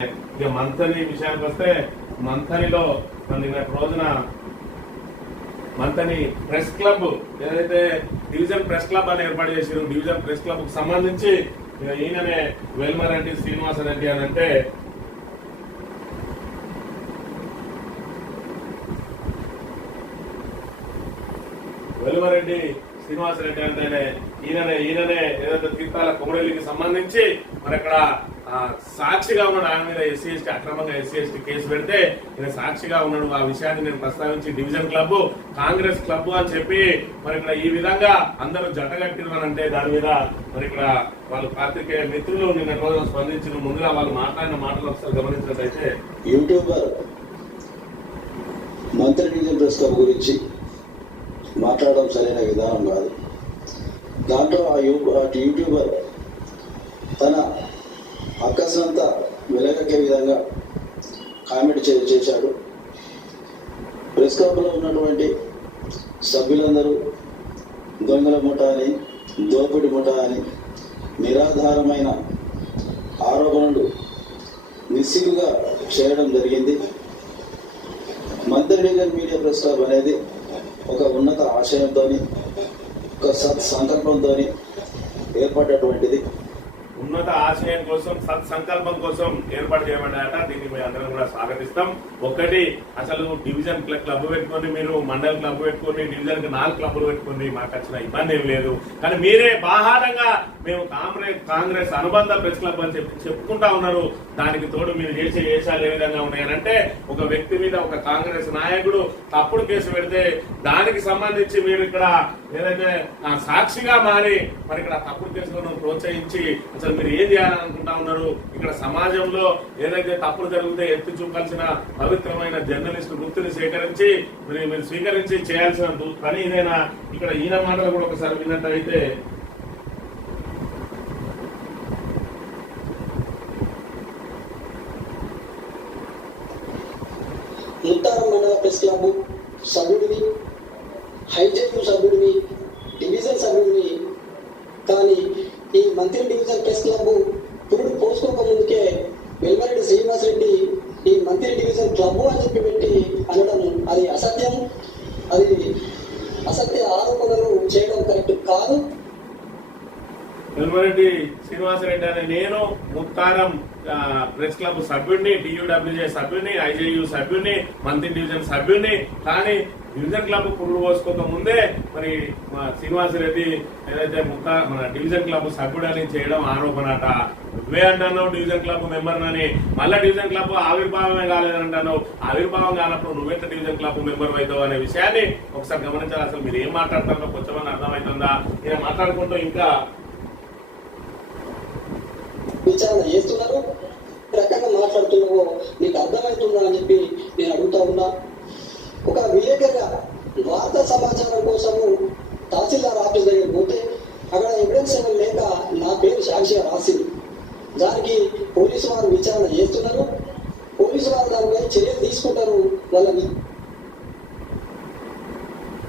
ఇక మంథని విషయానికి వస్తే మంథనిలో నిన్నటి రోజున మంథని ప్రెస్ క్లబ్ ఏదైతే డివిజన్ ప్రెస్ క్లబ్ అని ఏర్పాటు చేసారు. డివిజన్ ప్రెస్ క్లబ్ కు సంబంధించి ఈయననే వెల్మరెడ్డి శ్రీనివాసరెడ్డి అని అంటే వెల్మరెడ్డి శ్రీనివాసరెడ్డి అంటే ఈయననే ఏదైతే తీర్థాల కొమరెల్లికి సంబంధించి మరి అక్కడ సాక్షిగా ఉన్నాడు. ఆయన మీద ఎస్సీ ఎస్టీ అక్రమంగా ఎస్సీ ఎస్టీ కేసు పెడితే ఈయన సాక్షిగా ఉన్నాడు. ఆ విషయాన్ని నేను ప్రస్తావించి డివిజన్ క్లబ్ కాంగ్రెస్ క్లబ్ అని చెప్పి మరి ఇక్కడ ఈ విధంగా అందరూ జట్టగట్టినారంటే దాని మీద మరి ఇక్కడ వాళ్ళు పాత్రికేయ మిత్రులు నిన్న రోజున స్పందించిన ముందుగా వాళ్ళు మాట్లాడిన మాటలు ఒకసారి గమనించినట్లయితే యూట్యూబర్ మంత్రి డివిజన్ ప్రెస్ క్లబ్ గురించి మాట్లాడడం సరైన విధానం కాదు. దాంట్లో ఆ యూట్యూబర్ తన అక్కసంతా వెలగక్కే విధంగా కామెంట్ చేశాడు. ప్రెస్ క్లబ్లో ఉన్నటువంటి సభ్యులందరూ దొంగల ముఠ అని, దోపిడి ముఠ అని నిరాధారమైన ఆరోపణలు నిస్సిగ్గుగా చేయడం జరిగింది. మంత్రి డివిజన్ మీడియా ప్రెస్ క్లబ్ అనేది ఒక ఉన్నత ఆశయంతో, ఒక సత్సంకల్పంతో ఏర్పడేటువంటిది. ఉన్నత ఆశయం కోసం సత్సంకల్పం కోసం ఏర్పాటు చేయబడ్డాయట. దీన్ని మేము అందరం కూడా స్వాగతిస్తాం. ఒకటి అసలు డివిజన్ క్లబ్ పెట్టుకుని మీరు మండల్ క్లబ్ పెట్టుకుని డివిజన్ కి 4 క్లబ్లు పెట్టుకుని మాకు వచ్చిన ఇబ్బంది ఏం లేదు. కానీ మీరే బాహారంగా మేము కాంగ్రెస్ అనుబంధ ప్రెస్ క్లబ్ అని చెప్పుకుంటా ఉన్నారు. దానికి తోడు మీరు చేసే వేషాలు ఏ విధంగా ఉన్నాయనంటే ఒక వ్యక్తి మీద ఒక కాంగ్రెస్ నాయకుడు తప్పుడు కేసు పెడితే దానికి సంబంధించి మీరు ఇక్కడ ఏదైతే సాక్షిగా మారి మరి ఇక్కడ తప్పుడు కేసులను ప్రోత్సహించి అసలు మీరు ఏం చేయాలని అనుకుంటా ఉన్నారు. ఇక్కడ సమాజంలో ఏదైతే తప్పులు జరిగితే ఎత్తి చూపాల్సిన పవిత్రమైన జర్నలిస్ట్ వృత్తిని సేకరించి మీరు స్వీకరించి చేయాల్సిన పని ఇదేనా? ఇక్కడ ఈయన మాటలు కూడా ఒకసారి విన్నట్టయితే ముత్తారం మండల ప్రెస్ క్లబ్ సభ్యుడిని, హైజేయు సభ్యుడిని, డివిజన్ సభ్యుడిని. కానీ ఈ మంత్రి డివిజన్ ప్రెస్ క్లబ్ పురుడు పోసుకోక ముందుకే వెల్మరెడ్డి శ్రీనివాసరెడ్డి ఈ మంత్రి డివిజన్ క్లబ్ అని చెప్పి పెట్టి అనడం అది అసత్యం. అది అసత్య ఆరోపణలు చేయడం కరెక్ట్ కాదు. వెల్మరెడ్డి శ్రీనివాసరెడ్డి అనే నేను ముత్తారం ప్రెస్ క్లబ్ సభ్యుడిని, టీయూడబ్ల్యూజే సభ్యుడిని, ఐజేయు సభ్యుడిని, మంత్రి డివిజన్ సభ్యుడిని. కానీ డివిజన్ క్లబ్ పురుడు పోసుకోక ముందే మరి మా శ్రీనివాసరెడ్డి ఏదైతే మన డివిజన్ క్లబ్ సభ్యుడని చేయడం ఆరోపణట. నువ్వే అంటాను డివిజన్ క్లబ్ మెంబర్ అని, మళ్ళా డివిజన్ క్లబ్ ఆవిర్భావమే కాలేదని అంటాను. ఆవిర్భావం కానప్పుడు నువ్వెంత డివిజన్ క్లబ్ మెంబర్ అవుతావు అనే విషయాన్ని ఒకసారి గమనించాలి. అసలు మీరు ఏం మాట్లాడుతున్నారో కొంచెం అర్థమవుతుందా? నేను మాట్లాడుకుంటూ ఇంకా విచారణ చేస్తున్నారు, రకంగా మాట్లాడుతున్నావో నీకు అర్థమవుతుందా అని చెప్పి నేను అడుగుతా ఉన్నా. ఒక విలేకరుగా వార్తా సమాచారం కోసము తహసీల్దార్ ఆఫీస్ దగ్గర పోతే అక్కడ ఎవిడెన్స్ లేక నా పేరు సాక్షిగా రాసింది. దానికి పోలీసు వారు విచారణ చేస్తున్నారు. పోలీసు వారు దానిపై చర్యలు తీసుకుంటారు. వాళ్ళని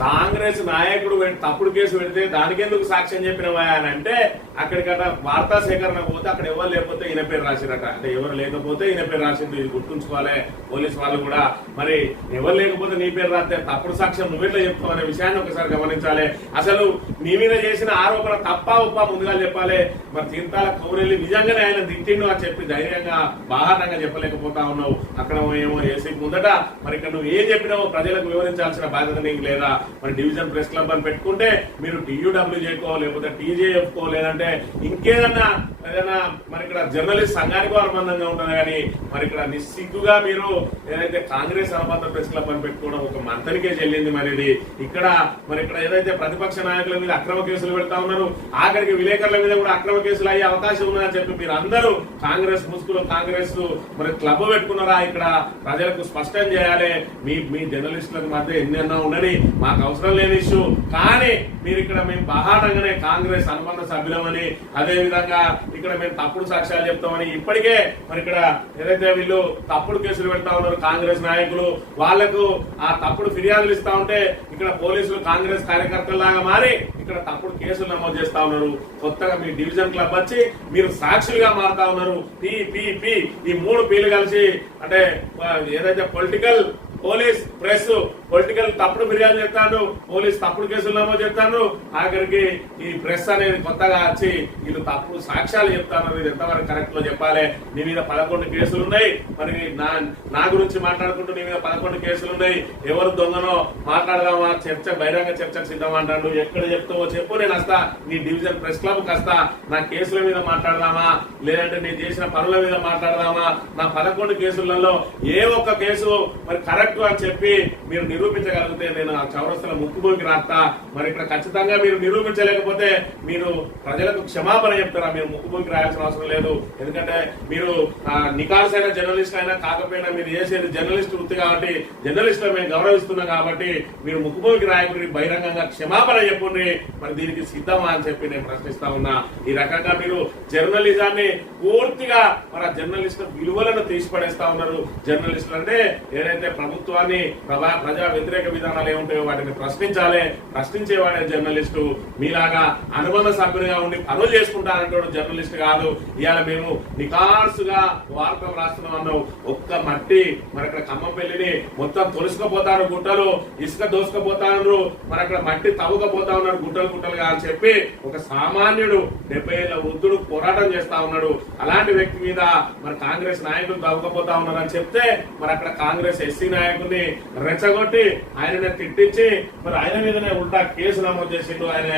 కాంగ్రెస్ నాయకుడు తప్పుడు కేసు పెడితే దానికెందుకు సాక్ష్యం చెప్పినవా అని అంటే అక్కడికట వార్తా సేకరణ పోతే అక్కడ ఎవరు లేకపోతే ఈయన పేరు రాసిరట. అంటే ఎవరు లేకపోతే ఈయన పేరు రాసింది. ఇది గుర్తుంచుకోవాలి పోలీసు వాళ్ళు కూడా. మరి ఎవరు లేకపోతే నీ పేరు రాస్తే తప్పుడు సాక్ష్యం నువ్వెట్లా చెప్తావు అనే విషయాన్ని ఒకసారి గమనించాలి. అసలు నీ మీద చేసిన ఆరోపణ తప్పా ఉప్పా ముందుగా చెప్పాలి. మరి తీర్థాల కౌరెల్లి నిజంగానే ఆయన తిట్టిండు అని చెప్పి ధైర్యంగా బాహారంగా చెప్పలేకపోతా ఉన్నావు. అక్కడ ఏమో ఏసీ ముందట మరి ఇక్కడ నువ్వు ఏం చెప్పినావో ప్రజలకు వివరించాల్సిన బాధ్యత నీకు లేదా? మరి డివిజన్ ప్రెస్ క్లబ్ అని పెట్టుకుంటే మీరు టీయూడబ్ల్యూజేకో లేకపోతే టీజేఎఫ్కో లేదంటే ఇంకేదన్నా ఏదైనా మరి ఇక్కడ జర్నలిస్ట్ సంఘానికో అనుబంధంగా ఉంటుంది. కానీ మరి ఇక్కడ నిస్సిగ్గుగా మీరు ఏదైతే కాంగ్రెస్ అనుబంధ ప్రెస్ క్లబ్ అని పెట్టుకోవడం ఒక మంత్రికే చెల్లింది. మరి ఇది ఇక్కడ మరి ఇక్కడ ఏదైతే ప్రతిపక్ష నాయకుల మీద అక్రమ కేసులు పెడతా ఉన్నారు, ఆఖరికి విలేకరుల మీద కూడా అక్రమ కేసులు అయ్యే అవకాశం ఉన్నదని చెప్పి మీరు అందరూ కాంగ్రెస్ ముసుగులో కాంగ్రెస్ మరి క్లబ్ పెట్టుకున్నారా? ఇక్కడ ప్రజలకు స్పష్టం చేయాలి. మీ జర్నలిస్టులకు మధ్య ఎన్నెన్నో ఉండని మాకు అవసరం లేని ఇష్యూ. కానీ మీరు ఇక్కడ మేము బహారంగానే కాంగ్రెస్ అనుబంధ సభ్యులమని, అదే విధంగా ఇక్కడ ఇక్కడ మేము తప్పుడు సాక్ష్యాలు చెప్తామని ఇప్పటికే మరి ఇక్కడ ఏదైతే వీళ్ళు తప్పుడు కేసులు పెడతా ఉన్నారు కాంగ్రెస్ నాయకులు, వాళ్లకు ఆ తప్పుడు ఫిర్యాదులు ఇస్తా ఉంటే ఇక్కడ పోలీసులు కాంగ్రెస్ కార్యకర్తల్లాగా మారి ఇక్కడ తప్పుడు కేసులు నమోదు చేస్తా ఉన్నారు. కొత్తగా మీ డివిజన్ క్లబ్ వచ్చి మీరు సాక్షులుగా మారుతా ఉన్నారు. పి పి పి ఈ 3 పీలు కలిసి అంటే ఏదైతే పొలిటికల్, పోలీస్, ప్రెస్ పొలిటికల్ తప్పుడు ఫిర్యాదు చెప్తాను, పోలీస్ తప్పుడు కేసులు నమోదు చెప్తాను, ఆఖరికి ఈ ప్రెస్ అనేది కొత్తగా వచ్చి వీళ్ళు తప్పుడు సాక్ష్యాలు చెప్తాను. ఇది ఎంతవరకు కరెక్ట్ లో చెప్పాలి. నీ మీద 11 కేసులు ఉన్నాయి, మరి నా గురించి మాట్లాడుకుంటూ నీ మీద 11 కేసులు ఉన్నాయి, ఎవరు దొంగనో మాట్లాడదామా, చర్చ బహిరంగ చర్చకు సిద్ధమంటాడు. ఎక్కడ చెప్తావో చెప్పు, నేను వస్తా నీ డివిజన్ ప్రెస్ క్లబ్ వస్తా, నా కేసుల మీద మాట్లాడదామా లేదంటే నేను చేసిన పనుల మీద మాట్లాడదామా, నా 11 కేసులలో ఏ ఒక్క కేసు మరి కరెక్ట్ అని చెప్పి మీరు నిరూపించగలిగితే నేను ఆ చౌరస్తల ముక్కుబోకి రాస్తా. మరి ఇక్కడ ఖచ్చితంగా మీరు నిరూపించలేకపోతే మీరు ప్రజలకు క్షమాపణ చెప్తారా? మీరు ముక్కుబోకి రాయాల్సిన అవసరం లేదు. ఎందుకంటే మీరు నికాల్స్ అయిన జర్నలిస్ట్ అయినా కాకపోయినా మీరు చేసేది జర్నలిస్ట్ వృత్తి కాబట్టి జర్నలిస్టులు మేము గౌరవిస్తున్నాం కాబట్టి మీరు ముక్కుబోకి రాయకుని బహిరంగంగా క్షమాపణ చెప్పుండి మరి దీనికి సిద్ధమా అని చెప్పి నేను ప్రశ్నిస్తా ఉన్నా. ఈ రకంగా మీరు జర్నలిజాన్ని పూర్తిగా మన జర్నలిస్టు విలువలను తీసిపడేస్తా ఉన్నారు. జర్నలిస్టులు అంటే ఏదైతే ప్రభుత్వాన్ని ప్రజా వ్యతిరేక విధానాలు ఏముంటాయో వాటిని ప్రశ్నించాలి, ప్రశ్నించేవాడే జర్నలిస్టు. మీలాగా అనుబంధ సభ్యునిగా ఉండి పనులు చేసుకుంటానంటే జర్నలిస్ట్ కాదు. ఇవాళ మేము నికార్సుగా వార్తలు రాస్తున్నాం అన్నావు. ఒక్క మట్టి మరి అక్కడ ఖమ్మంపల్లిని మొత్తం తొలుసుకుపోతారు గుట్టలు, ఇసుక దోసుకుపోతారు, మరి అక్కడ మట్టి తవ్వుకపోతా ఉన్నారు గుట్టలు గుట్టలుగా అని చెప్పి ఒక సామాన్యుడు 70 ఏళ్ల వృద్ధుడు పోరాటం చేస్తా ఉన్నాడు. అలాంటి వ్యక్తి మీద మరి కాంగ్రెస్ నాయకులు తవ్వుకపోతా ఉన్నారు అని చెప్తే మరి అక్కడ కాంగ్రెస్ ఎస్సీ నాయకుడిని రెచ్చగొట్టి ఆయననే తిట్టించి మరి ఆయన మీదనే ఉల్టా కేసు నమోదు చేసిండు. ఆయన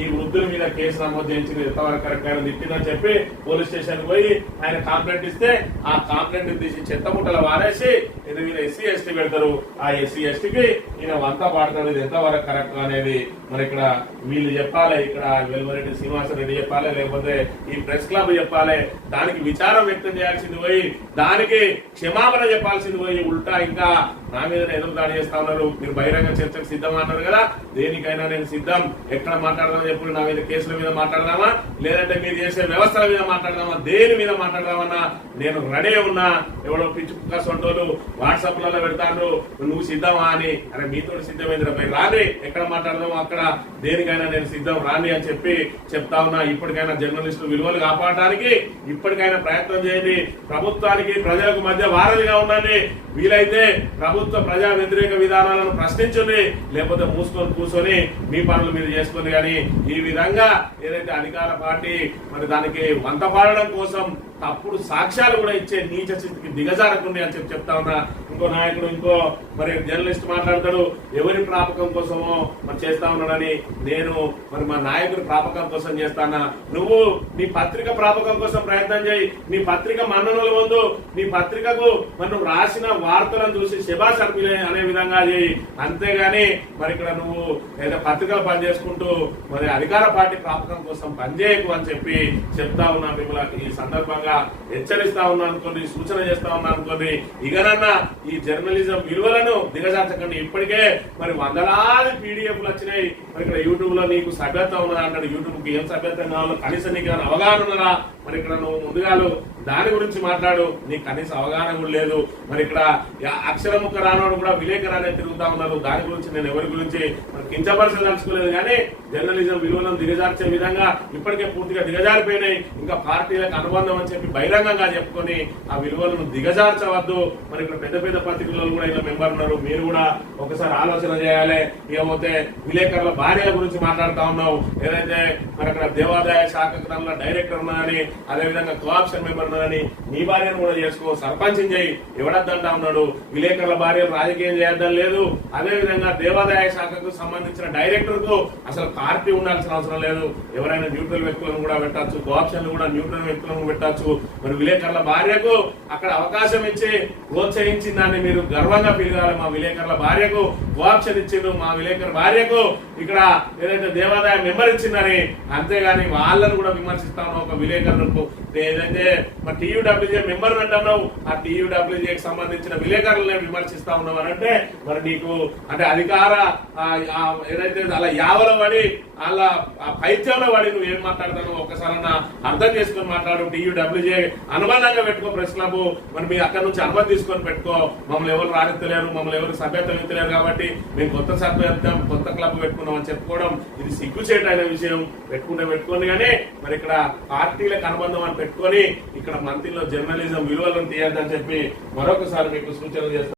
ఈ వృద్ధుల మీద కేసు నమోదు చేయించింది ఎంతవరకు కరెక్ట్ ఆయన తిట్టిందని చెప్పి పోలీస్ స్టేషన్ పోయి ఆయన కంప్లైంట్ ఇస్తే ఆ కంప్లైంట్ తీసి చెత్తముట్టలు వారేసి ఇది వీళ్ళు ఎస్సీ ఎస్టీ పెడతారు. ఆ ఎస్సీ ఎస్టీకి ఈయన వంత పాడతాడు. ఇది ఎంతవరకు కరెక్ట్ అనేది మరి ఇక్కడ వీళ్ళు చెప్పాలి, ఇక్కడ వెల్వరెడ్డి శ్రీనివాసరెడ్డి చెప్పాలి, లేకపోతే ఈ ప్రెస్ క్లబ్ చెప్పాలి. దానికి విచారం వ్యక్తం చేయాల్సింది పోయి దానికి క్షమాపణ చెప్పాల్సింది పోయి ఉల్టా ఇంకా నా మీద ఎదురు దాడి చేస్తా ఉన్నారు. మీరు బహిరంగ చర్చకు సిద్ధం అన్నారు కదా, దేనికైనా నేను సిద్ధం. ఎక్కడ మాట్లాడదామని చెప్పి నా మీద కేసుల మీద మాట్లాడదామా లేదంటే మీరు చేసే వ్యవస్థల మీద మాట్లాడదామా, దేని మీద మాట్లాడదామన్నా నేను రెడీ ఉన్నా. ఎవడో పిచ్చి కుక్క సొంటోలు వాట్సాప్ లలో పెడతాను నువ్వు సిద్ధమా అని. అరే మీతో సిద్ధమైంది రా, రాని ఎక్కడ మాట్లాడదామో అక్కడ దేనికైనా నేను సిద్ధం రాని అని చెప్పి చెప్తా ఉన్నా. ఇప్పటికైనా జర్నలిస్టులు విలువలు కాపాడడానికి ఇప్పటికైనా ప్రయత్నం చేయండి. ప్రభుత్వానికి ప్రజలకు మధ్య వారధిగా ఉండండి. వీలైతే ప్రభుత్వ ప్రజా వ్యతిరేక విధానాలను ప్రశ్నించండి, లేకపోతే మూసుకొని కూర్చొని మీ పనులు మీరు చేసుకొని. కానీ ఈ విధంగా ఏదైతే అధికార పార్టీ మరి దానికి వంత పాడడం కోసం తప్పుడు సాక్ష్యాలు కూడా ఇచ్చే నీచ స్థితికి దిగజారకుంది అని చెప్పి చెప్తా ఉన్నా. ఇంకో నాయకుడు ఇంకో మరి జర్నలిస్ట్ మాట్లాడతాడు ఎవరి ప్రాపకం కోసమో మరి చేస్తా ఉన్నాడని. నేను మరి మా నాయకుడి ప్రాపకం కోసం చేస్తానా? నువ్వు నీ పత్రిక ప్రాపకం కోసం ప్రయత్నం చేయి, నీ పత్రిక మన్ననలు పొందు, నీ పత్రికకు మరి నువ్వు రాసిన వార్తలను చూసి శబాష్ అనే విధంగా చేయి. అంతేగాని మరి ఇక్కడ నువ్వు ఏదో పత్రికలు పనిచేసుకుంటూ మరి అధికార పార్టీ ప్రాపకం కోసం పనిచేయకు అని చెప్పి చెప్తా ఉన్నా. మిమ్మల్ని ఈ సందర్భంగా హెచ్చరిస్తా ఉన్నా అనుకోండి, సూచన చేస్తా ఉన్నా అనుకోండి. ఇకనన్నా ఈ జర్నలిజం విలువలను దిగజార్చకండి. ఇప్పటికే మరి వందలాది పీడిఎఫ్లు వచ్చినాయి. మరి ఇక్కడ యూట్యూబ్ లో నీకు సభ్యత్వం ఉన్నదా అంటాడు. యూట్యూబ్ కి ఏం సభ్యత్వం కావాలో కనీసం నీకు అవగాహన ఉన్నదా? మరి ఇక్కడ నువ్వు ముందుగాలు దాని గురించి మాట్లాడు, నీకు కనీస అవగాహన కూడా లేదు. మరి ఇక్కడ అక్షర ముక్క రానోడు కూడా విలేకరానే తిరుగుతా ఉన్నారు. దాని గురించి నేను ఎవరి గురించి కించపరచదలుచుకోలేదు. కానీ జర్నలిజం విలువలను దిగజార్చే విధంగా ఇప్పటికే పూర్తిగా దిగజారిపోయినాయి. ఇంకా పార్టీలకు అనుబంధం అని చెప్పి బహిరంగంగా చెప్పుకొని ఆ విలువలను దిగజార్చవద్దు. మరి ఇక్కడ పెద్ద పెద్ద పత్రికలలో కూడా ఇలా మెంబర్ ఉన్నారు. మీరు కూడా ఒకసారి ఆలోచన చేయాలి. ఇకపోతే విలేకరుల భార్యల గురించి మాట్లాడుతా ఉన్నావు. ఏదైతే మరి అక్కడ దేవాదాయ శాఖ డైరెక్టర్ ఉన్నారని, అదేవిధంగా కోఆప్షన్ మెంబర్ ఉన్నారని, నీ భార్యను కూడా చేసుకో, సర్పంచ్ చేయి. ఎవడద్దంటా ఉన్నాడు? విలేకరుల భార్యలు రాజకీయం చేయడం లేదు. అదేవిధంగా దేవాదాయ శాఖకు సంబంధించిన డైరెక్టర్ కు అసలు పార్టీ ఉండాల్సిన అవసరం లేదు. ఎవరైనా న్యూట్రల్ వ్యక్తులను కూడా పెట్టచ్చు, కోఆప్షన్ కూడా న్యూట్రల్ వ్యక్తులను పెట్టచ్చు. మరి విలేకరుల భార్యకు అక్కడ అవకాశం ఇచ్చి ప్రోత్సహించి దాన్ని మీరు గర్వంగా ఫీల్ కావాలి. మా విలేకరుల భార్యకు కోఆప్షన్ ఇచ్చిండు, మా విలేకరుల భార్యకు ఇక్కడ ఏదైతే దేవాదాయ మెంబర్ ఇచ్చిందని. అంతేగాని వాళ్ళను కూడా విమర్శిస్తాను ఒక విలేకరుడు ఏదైతే మరి టీయూడబ్ల్యూజే మెంబర్ అంటున్నావు, ఆ టీయూడబ్ల్యూజేకి సంబంధించిన విలేకరులనే విమర్శిస్తా ఉన్నావు అని అంటే మరి నీకు అంటే అధికార ఏదైతే అలా యావల పడి అలా పైత్యంలో పడి నువ్వు ఏం మాట్లాడుతున్నావు ఒక్కసారన్నా అర్థం చేసుకొని మాట్లాడు. టీయూడబ్ల్యూజే అనుబంధంగా పెట్టుకో ప్రెస్ క్లబ్, మరి మీరు అక్కడ నుంచి అనుమతి తీసుకొని పెట్టుకో. మమ్మల్ని ఎవరు రాణించలేరు, మమ్మల్ని ఎవరు సభ్యత్వం ఇస్తలేరు కాబట్టి మేము కొత్త సభ్యత్వం కొత్త క్లబ్ పెట్టుకున్నాం అని చెప్పుకోవడం ఇది సిగ్గుచేటైన విషయం. పెట్టుకోండి కానీ మరి ఇక్కడ పార్టీలకు అనుబంధం అని పెట్టుకొని ఇక్కడ మంత్రిలో జర్నలిజం విలువలను తీయద్దని చెప్పి మరొకసారి మీకు సూచనలు చేస్తాను.